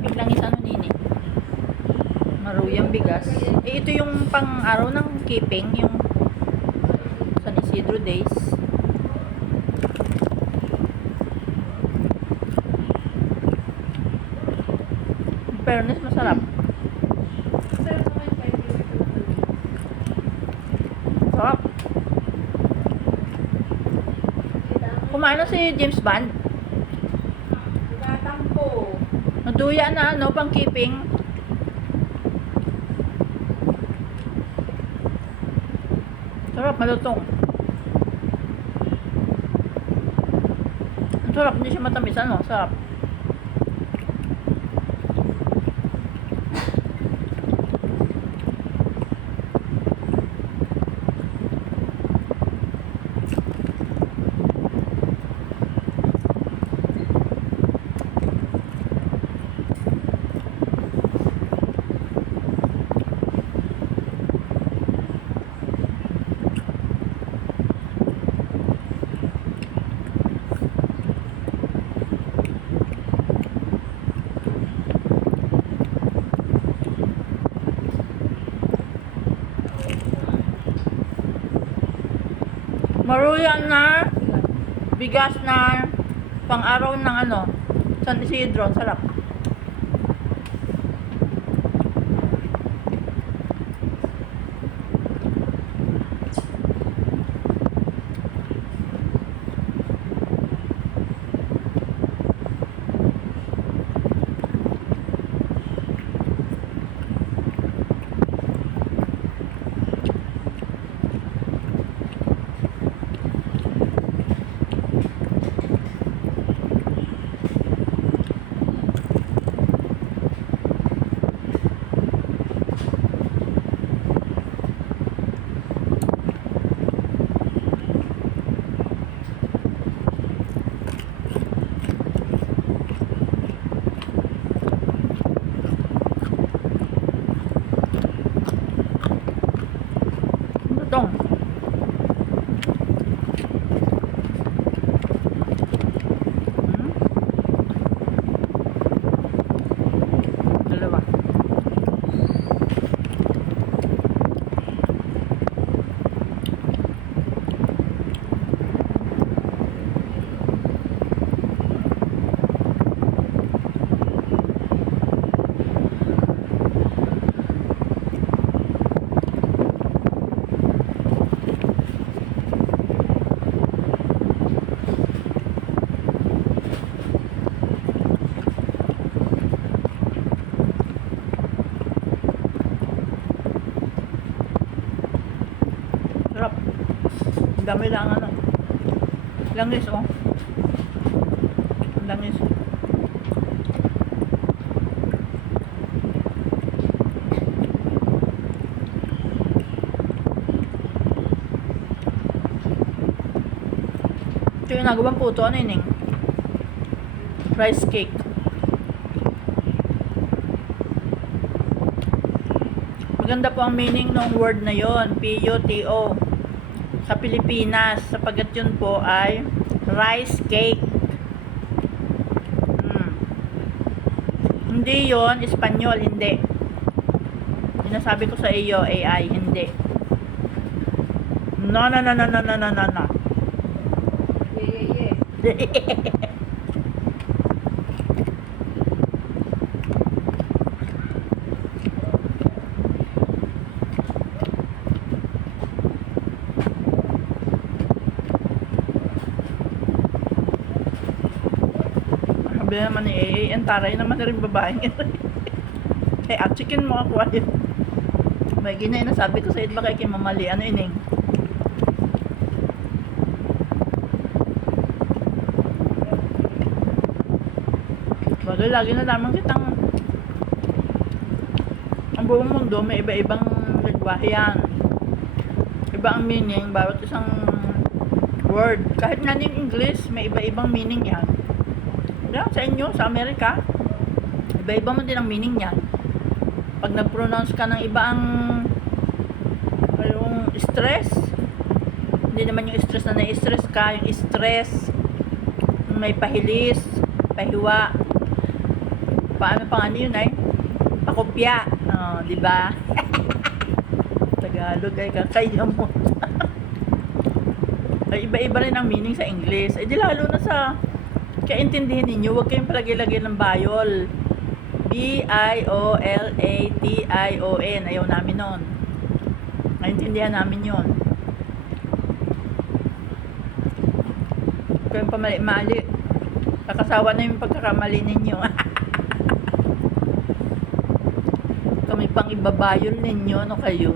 Lamig lang isa ano nini. Maruyang bigas. Eh, ito yung pang araw ng keeping, yung San Isidro Days. In fairness, masarap. Sarap. Kumain na si James Bond. Naduya na, ano, pang keeping. Sarap, malutong. Ang sarap, hindi siya matamis, ano, sarap. Maruyan na, bigas na, pang araw ng ano, San Isidro, sarap. Lutong. Dalawa. Sarap. Ang dami lang ano. Langis, oh. Ang langis. Ito yung nagawang puto, ano yun, rice cake. Maganda po ang meaning ng word na yon, P-U-T-O, sa Pilipinas, sapagat yun po ay rice cake. Hindi yon Espanyol, hindi. Sinasabi ko sa iyo, AI, hindi. No, no, no, no, no, no, no, no, no. Sabi naman ni AA, ang taray naman na rin babaeng ito. Eh, at chicken mo ako ayun. May ginay na sabi ko sa ito, baka ikimamali. Ano ining? Bagay, lagi na lamang kitang ang buong mundo may iba-ibang lingwahe yan. Iba ang meaning, bawat isang word. Kahit nga yung English, may iba-ibang meaning yan. Yan, sa inyo, sa Amerika, iba-iba mo din ang meaning yan. Pag nag-pronounce ka ng iba ang yung stress, hindi naman yung stress na na-stress ka, yung stress, may pahilis, pahiwa, Paano pa ano yun ay? Pakopya. Oh, di ba? Tagalog ay kakaya mo. Ay, iba-iba rin ang meaning sa English. Eh, di lalo na sa kaintindihin ninyo, huwag kayong palagay-lagay ng Biol. Biolattion. Ayaw namin nun. Naintindihan namin yun. Huwag kayong pamali-mali. Kakasawa na yung pagkakamali ninyo. Kami pang ibabayol ninyo, ano kayo?